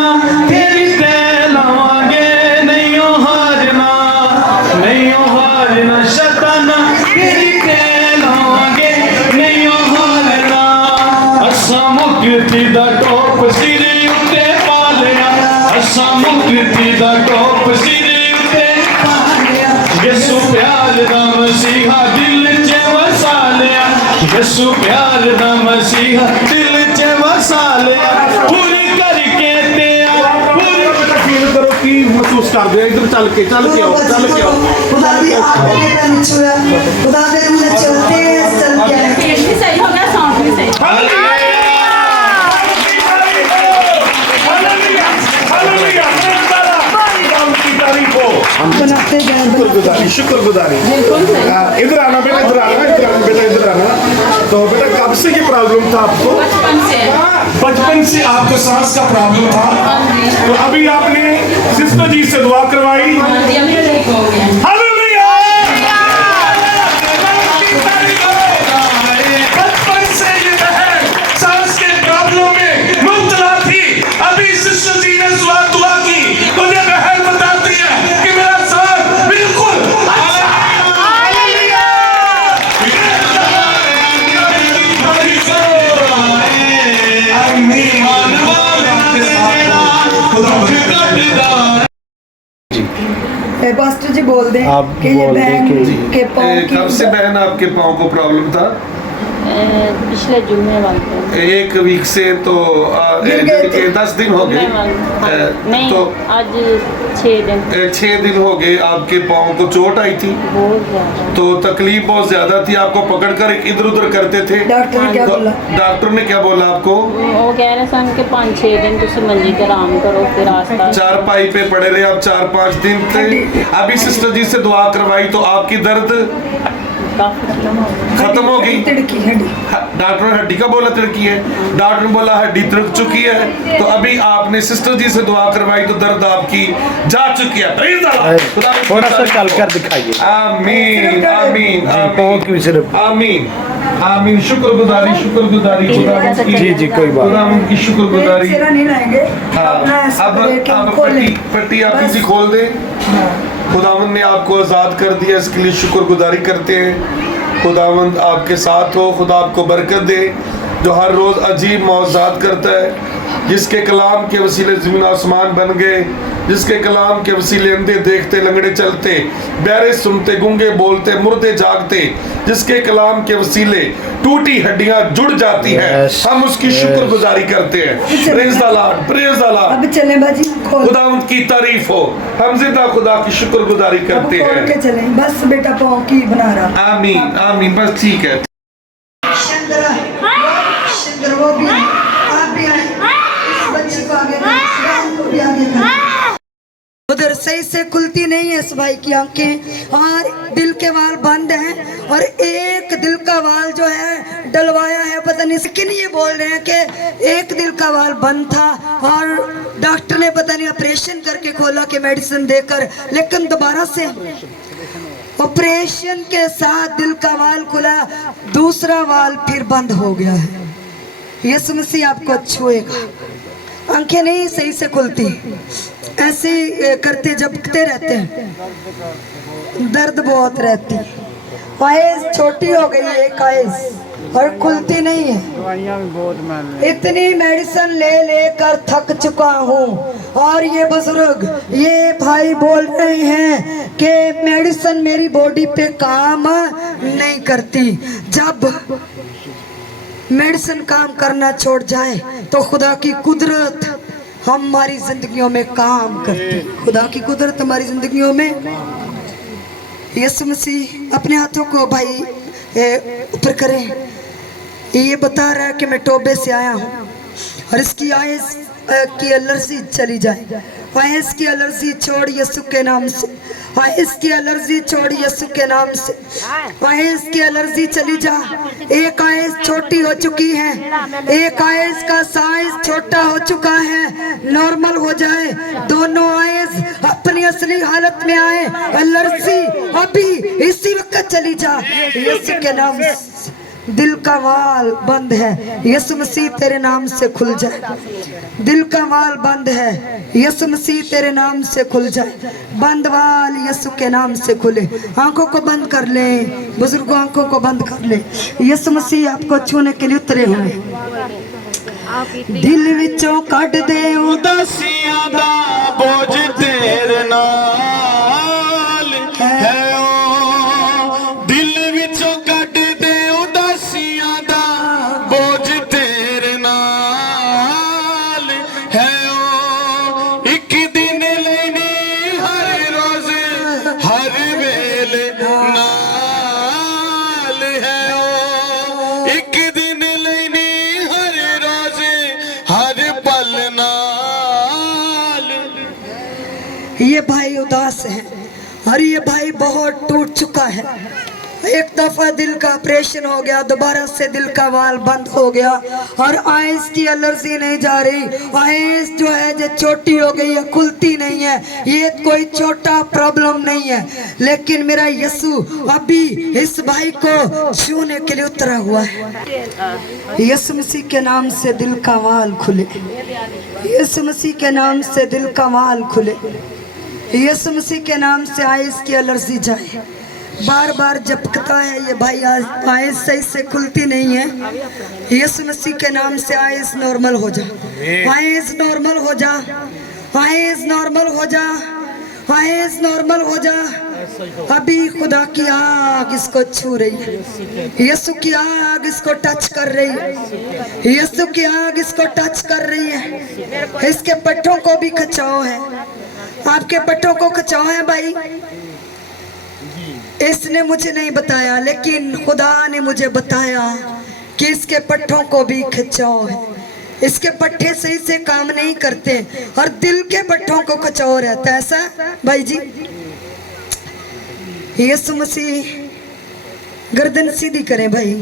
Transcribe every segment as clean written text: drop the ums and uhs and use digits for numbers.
शताना तेरी तय लावांगे, नहीं हो हारना, नहीं हो हारना शताना तेरी तय लावांगे, नहीं हो हारना। असा मुक्ति दा टोप सिर उत्ते पा लिया, असा मुक्ति दा टोप सिर उत्ते पा लिया। यसु प्यार दा मसीहा दिल च वसा लिया, यसु प्यार दा मसीहा दिल च वसा लिया। पूरी करके तेरा पूरी फील करो कि महसूस कर दे, इधर चल के आओ, चल के आओ। खुदा दी आत्मा ने छुआ, खुदा दे मुझे चलते चल के आए। पेट भी सही हो गया, सांस भी सही। शुक्रगुजारी। इधर आना बेटा, इधर आना, इधर आना बेटा, इधर आना। तो बेटा कब से ये प्रॉब्लम था आपको? बचपन से आपको सांस का प्रॉब्लम था। तो अभी आपने सिस्टर जी से दुआ करवाई। हालेलुया। बचपन से ये बहन सांस के प्रॉब्लम में मुब्तला थी। अभी सिस्टर जी ने दुआ की तो ये बहन बताती है कि मेरा सांस बिल्कुल अच्छा पास्टर जी बोल दें आप कि ये बोल दें बहन कि- के पाँव की कब से बहन आपके पाँव को प्रॉब्लम था? पिछले जुम्मे वाले एक वीक से तो गिर गए थे। 10 दिन हो गए। नहीं, तो आज 6 दिन 6 दिन हो गए आपके पाँव को चोट आई थी, बहुत ज्यादा। तो तकलीफ बहुत ज्यादा थी। आपको पकड़कर इधर उधर करते थे। डॉक्टर ने क्या तो बोला? डॉक्टर ने क्या बोला आपको? वो कह रहे सन के 5-6 दिन तुम मंजी पे आराम करो, फिर आस्ता चारपाई पे पड़े रहे आप 4-5 दिन थे। अभी सिस्टर जी से दुआ करवाई तो आपकी दर्द काफी खत्म हो गई। तिड़की हड्डी। डॉक्टर ने हड्डी का बोला तिड़की है, डॉक्टर ने बोला हड्डी तिड़क चुकी है। तो अभी आपने सिस्टर जी से दुआ करवाई तो दर्द आपकी जा चुकी है। Praise the Lord। थोड़ा सा चल कर दिखाइए। आमीन आमीन पाँव की सिर्फ। आमीन आमीन। शुक्रगुजारी शुक्रगुजारी खुदा की। जी जी कोई बात खुदा की शुक्रगुजारी। सेरा नहीं लाएंगे। अपना ऐसा अब लेके अब खोलें। पट्टी आप बस। इसी खोल दे। खुदावंद ने आपको आज़ाद कर दिया, इसके लिए शुक्रगुजारी करते हैं। खुदावंद आपके साथ हो, खुदा आपको बरकत दे, जो हर रोज़ अजीब मौज़ात करता है, जिसके कलाम के वसीले ज़मीन आसमान बन गए, जिसके कलाम के वसीले अंधे देखते, लंगड़े चलते, बहरे सुनते, गूंगे बोलते, मुर्दे जागते, जिसके कलाम के वसीले टूटी हड्डियां जुड़ जाती हैं। हम उसकी शुक्रगुजारी करते हैं। Praise the Lord, praise the Lord. अब चले बाजी खोल। खुदावंद की तारीफ हो। हम जिंदा खुदा की शुक्रगुजारी अब करते खोल के हैं। चले। बस बेटा पाँव की बना रहा। आमीन आमीन। बस ठीक है। शिंदर वो भी आप भी आए। इस बच्ची को आगे कर, को भी आगे कर। उधर सही से खुलती नहीं है इस भाई की आंखें और दिल के वाल बंद हैं और एक दिल का वाल जो है डलवाया है। पता नहीं किन ये बोल रहे हैं कि एक दिल का वाल बंद था और डॉक्टर ने पता नहीं ऑपरेशन करके खोला के मेडिसिन देकर, लेकिन दोबारा से ऑपरेशन के साथ दिल का वाल खुला, दूसरा वाल फिर बंद हो गया है। यीशु मसीह आपको छुएगा। आंखें नहीं सही से खुलती, ऐसे करते झपकते रहते हैं, दर्द बहुत रहती। आइज छोटी हो गई है, एक आइज और खुलती नहीं है। दवाइयाँ भी बहुत महंगी। इतनी मेडिसिन ले लेकर थक चुका हूँ और ये बुजुर्ग ये भाई बोल रहे हैं कि मेडिसिन मेरी बॉडी पे काम नहीं करती। जब मेडिसिन काम करना छोड़ जाए तो खुदा की कुदरत हमारी जिंदगियों में काम करती। खुदा की कुदरत हमारी जिंदगियों में। यीशु मसीह अपने हाथों को भाई ऊपर करें। ये बता रहा है कि मैं टोबे से आया हूँ और इसकी आइज़ की एलर्जी चली जाए। आइज़ की एलर्जी छोड़ यीशु के नाम से। आइज़ की एलर्जी छोड़ यीशु के नाम से। आइज़ की एलर्जी चली जा। एक आइज़ छोटी हो चुकी है, एक आइज़ का साइज छोटा हो चुका है, नॉर्मल हो जाए। दोनों आइज़ अपनी असली हालत में आए। एलर्जी अभी इसी वक्त चली जा यीशु के नाम से। दिल का वाल बंद है, यीशु मसीह तेरे नाम से खुल जाए। दिल का वाल बंद है, यीशु मसीह तेरे नाम से खुल जाए। बंद वाल यीशु के नाम से खुले। आंखों को बंद कर ले बुजुर्गों, आंखों को बंद कर ले। यीशु मसीह आपको छूने के लिए उतरे हुए। दिल विचों कट दे उदासियां दा बोझ तेरे नाल है ओ, दिल विचों कट दे उदासियां दा बोझ तेरे नाल है ओ। एक दिन लेनी हर रोज हर वेले नाल है ओ, एक दिन लेनी हर रोज हर पल नाल। ये भाई उदास है और ये भाई बहुत टूट चुका है। एक दफा दिल का ऑपरेशन हो गया, दोबारा से दिल का वाल बंद हो गया और आइस की एलर्जी नहीं जा रही। आइस जो है जो छोटी हो गई है, खुलती नहीं है। ये कोई छोटा प्रॉब्लम नहीं है, लेकिन मेरा यीशु अभी इस भाई को छूने के लिए उतरा हुआ है। यीशु मसीह के नाम से दिल का वाल खुले। यीशु मसीह के नाम से दिल का वाल खुले। यीशु मसीह के नाम से आइस की एलर्जी जाए। बार बार झपकता है ये भाई, आइस सही से खुलती नहीं है। यीशु मसीह के नाम से आइस नॉर्मल हो जा, आइस नॉर्मल हो जा, आइस नॉर्मल हो जा, आइस नॉर्मल हो जा। अभी खुदा की आग इसको छू रही है, यीशु की आग इसको टच कर रही है, यीशु की आग इसको टच कर रही है। इसके पट्टों को भी खचाओ है, आपके पट्टों को खचाओ है भाई। इसने मुझे नहीं बताया, लेकिन खुदा ने मुझे बताया कि इसके पट्टों को भी खिंचाओ है। इसके पट्टे सही से काम नहीं करते और दिल के पट्टों को खिंचाओ रहता है। ऐसा भाई जी, यीशु मसीह गर्दन सीधी करें भाई,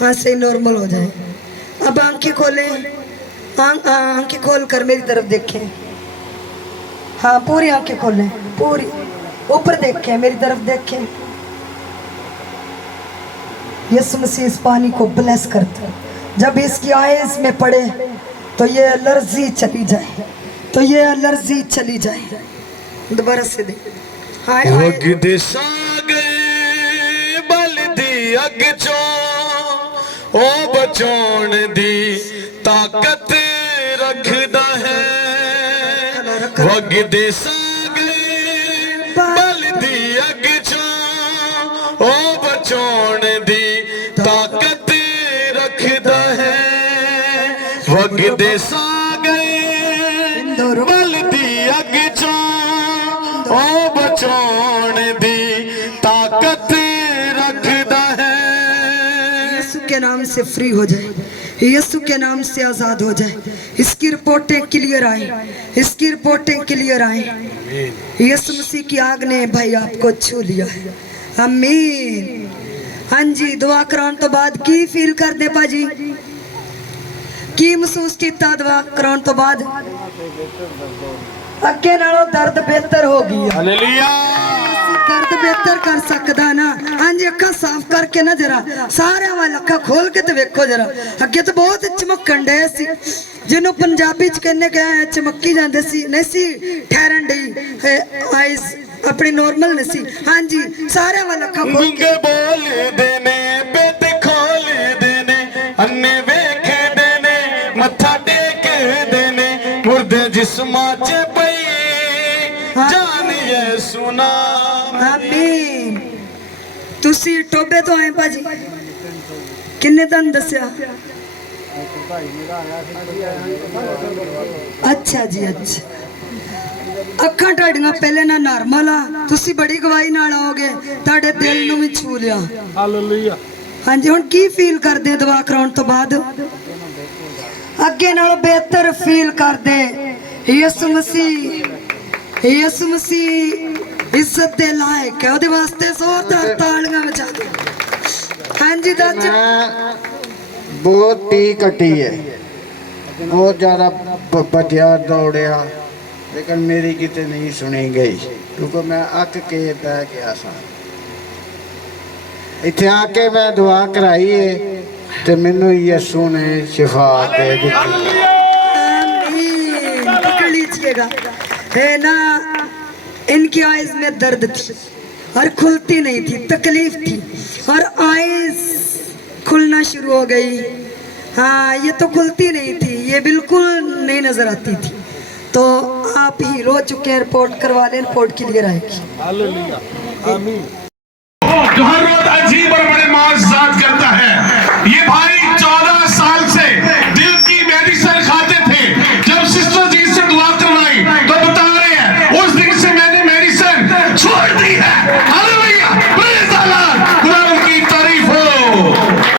हाँ से नॉर्मल हो जाए। अब आंखें खोलें, आंखें खोल कर मेरी तरफ देखें। हाँ पूरी आंखें खोलें, पूरी ऊपर देखें, मेरी तरफ देखें। यीशु मसीह इस पानी को ब्लेस करते हैं। जब इसकी आइज में पड़े तो ये एलर्जी चली जाए, तो ये एलर्जी चली जाए। दोबारा से दे। हाय हाय वगदे सागे बलदी अग चो ओ बचाउण दी ताकत रखदा है। वगदे सागे बलदी अग चो ओ बचाउण दी ताकत रखदा है। वगदे सागे बलदी अग चो ओ बचाउण दी ताकत रखदा है। यीशु के नाम से फ्री हो जाए, यीशु के नाम से आजाद हो जाए। इसकी रिपोर्टें क्लियर आए, इसकी रिपोर्टें क्लियर आए। यीशु मसीह की आग ने भाई आपको छू लिया है। आमीन। हाँ जी, दुआ कराने तो बाद की फील करते भाजी, की महसूस किया दुआ कराने तो बाद? अगे नालों दर्द बेहतर हो गई। हालेलुया। दर्द बेहतर कर सकदा ना। हाँ जी, अखा साफ करके ना जरा सारे वाल अखा खोल के तो वेखो जरा। अगे तो बहुत चमकन डे सी, जिन्हों पंजाबी च कहने गए चमकी जाते सी, नहीं सी ठहरन डई आइज अपनी नॉर्मल नहीं सी। हाँ जी, सारे वाल अखा खोल के बोल देने बेद खोल देने, अन्ने वेख देने, मत्था टेक देने, मुर्दे जिस्मां च पई जान यीशु नाम। आमीन। तुसी टोबे तो आए भाजी, किन्ने तन दस्या? अच्छा जी, अच्छा। अखा ਤੁਹਾਡੀਆਂ पहले ना नॉर्मल आ, तुसी बड़ी गवाही नाल आओगे, ਤੁਹਾਡੇ दिल ਨੂੰ भी छू लिया। हालेलुया। हाँ जी, हुण की फील करदे दुआ कराउण तो बाद? अगे नालों बेहतर फील करदे। यीशु मसीह, यीशु मसीह इज्जत दे लायक है, ओदे वास्ते जोरदार तालियां बजा दो। हाँ जी दस। बहुत पी कटी है, बहुत ज़्यादा बचा दौड़िया, लेकिन मेरी किते नहीं सुनी गई, क्योंकि मैं अक के बह गया सा। इत्थे आके मैं दुआ कराई है, ते मैनू यसू ने शिफा दे दी। आमीन। पकड़ लीजिएगा। है ना, इनकी आइज में दर्द थी और खुलती नहीं थी, तकलीफ थी, और आइज खुलना शुरू हो गई। हाँ, ये तो खुलती नहीं थी, ये बिल्कुल नहीं नजर आती थी। तो आप ही रो चुके हैं, रिपोर्ट करवा लें, रिपोर्ट क्लियर आएगी। जो हर रोज अजीब और बड़े मौजज़ात करता है, ये भाई